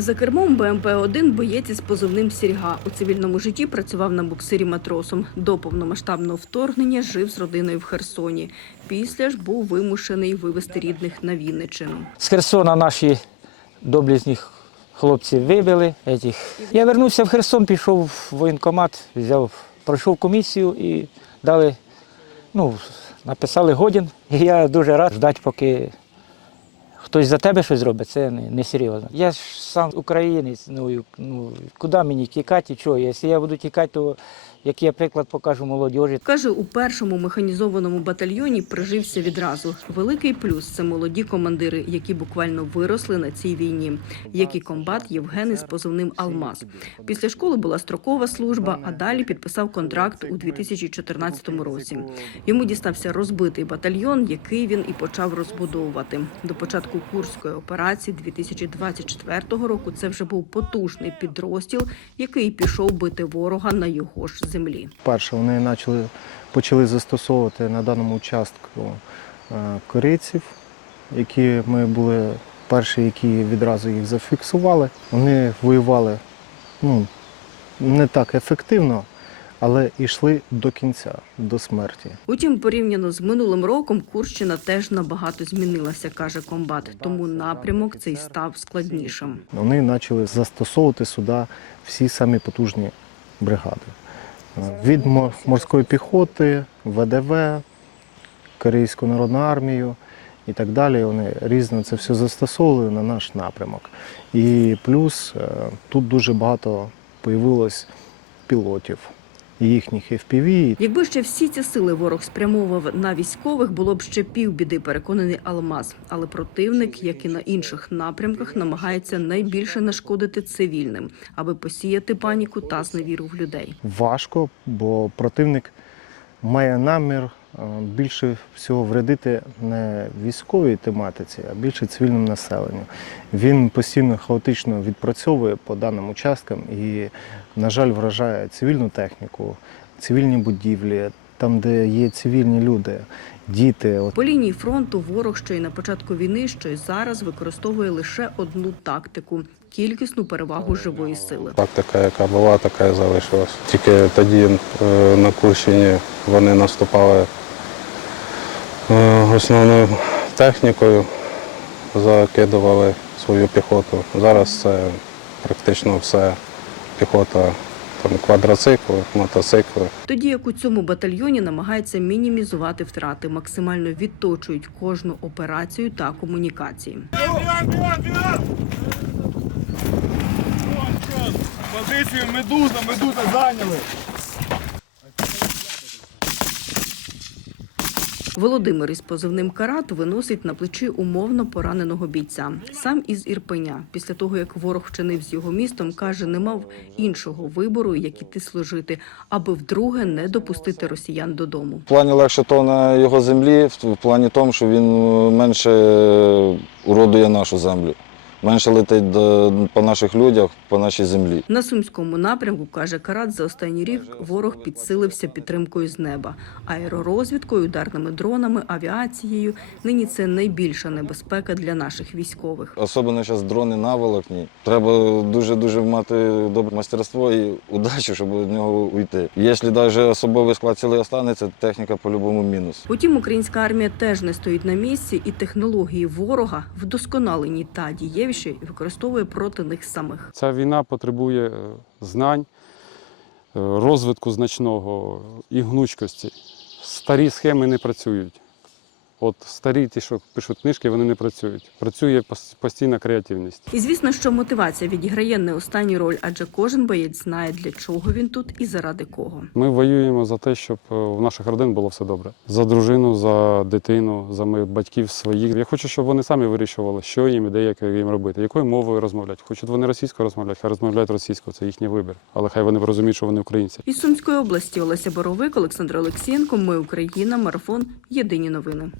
За кермом БМП-1 боєць із позивним Сірга. У цивільному житті працював на буксирі матросом. До повномасштабного вторгнення жив з родиною в Херсоні. Після ж був вимушений вивезти рідних на Вінниччину. З Херсона наші доблесні хлопці вибили. Этих. Я вернувся в Херсон, пішов в воєнкомат, взяв, пройшов комісію і дали, ну, написали годін. І я дуже рад ждати, поки хтось за тебе щось зробить, це не, не серйозно. Я ж сам українець, ну, ну куди мені тікати і чого? Якщо я буду тікати, то який я приклад покажу молодіжі. Каже, у першому механізованому батальйоні прижився відразу. Великий плюс це молоді командири, які буквально виросли на цій війні, як і комбат Євген із позивним Алмаз. Після школи була строкова служба, а далі підписав контракт у 2014 році. Йому дістався розбитий батальйон, який він і почав розбудовувати. До початку курської операції 2024 року це вже був потужний підрозділ, який пішов бити ворога на його ж землі. Перше, вони почали, почали застосовувати на даному участку е, корейців, які ми були перші, які відразу їх зафіксували. Вони воювали ну, не так ефективно, але йшли до кінця, до смерті. Утім, порівняно з минулим роком, Курщина теж набагато змінилася, каже комбат. Тому напрямок цей став складнішим. Вони почали застосовувати сюди всі самі потужні бригади. Від мор- морської піхоти, ВДВ, Корейську народну армію і так далі. Вони різно це все застосовували на наш напрямок. І плюс е, тут дуже багато появилось пілотів, їхніх FPV. Якби ще всі ці сили ворог спрямовував на військових, було б ще півбіди, переконаний Алмаз. Але противник, як і на інших напрямках, намагається найбільше нашкодити цивільним, аби посіяти паніку та зневіру в людей. Важко, бо противник має намір більше всього вредити не військовій тематиці, а більше цивільному населенню. Він постійно хаотично відпрацьовує по даним участкам і, на жаль, вражає цивільну техніку, цивільні будівлі, там, де є цивільні люди, діти. По лінії фронту ворог, що і на початку війни, що й зараз використовує лише одну тактику кількісну перевагу живої сили. Тактика, яка була, така і залишилась. Тільки тоді е, на Курщині вони наступали е, основною технікою, закидували свою піхоту. Зараз це практично все піхота, там квадроцикли, мотоцикли. Тоді як у цьому батальйоні намагаються мінімізувати втрати, максимально відточують кожну операцію та комунікації. Позицію медуза, медуза зайняли. Володимир із позивним Карат виносить на плечі умовно пораненого бійця. Сам із Ірпеня. Після того як ворог вчинив з його містом, каже, не мав іншого вибору, як іти служити, аби вдруге не допустити росіян додому. В плані легше то на його землі, в плані тому, що він менше уродує нашу землю. Менше летить до, по наших людях, по нашій землі. На сумському напрямку каже Карат, за останній рік ворог підсилився підтримкою з неба, аеророзвідкою, ударними дронами, авіацією. Нині це найбільша небезпека для наших військових. Особливо зараз дрони наволокні. Треба дуже-дуже мати добре мастерство і удачу, щоб від нього уйти. Якщо навіть особовий склад цілий останеться, техніка по-любому мінус. Утім, українська армія теж не стоїть на місці, і технології ворога вдосконалені та дієвіші використовує проти них самих. Ця війна потребує е, знань, е, розвитку значного і гнучкості. Старі схеми не працюють. От старі, ті, що пишуть книжки, вони не працюють. Працює пос- постійна креативність. І звісно, що мотивація відіграє не останню роль, адже кожен боєць знає, для чого він тут і заради кого. Ми воюємо за те, щоб е, в наших родин було все добре. За дружину, за дитину, за моїх батьків своїх. Я хочу, щоб вони самі вирішували, що їм і де як їм робити, якою мовою розмовляти. Хочуть вони російською розмовляти, хай розмовляють російською, це їхній вибір. Але хай вони розуміють, що вони українці. Із Сумської області Олеся Боровик, Олександр Олексієнко. Ми Україна. Марафон. Єдині новини.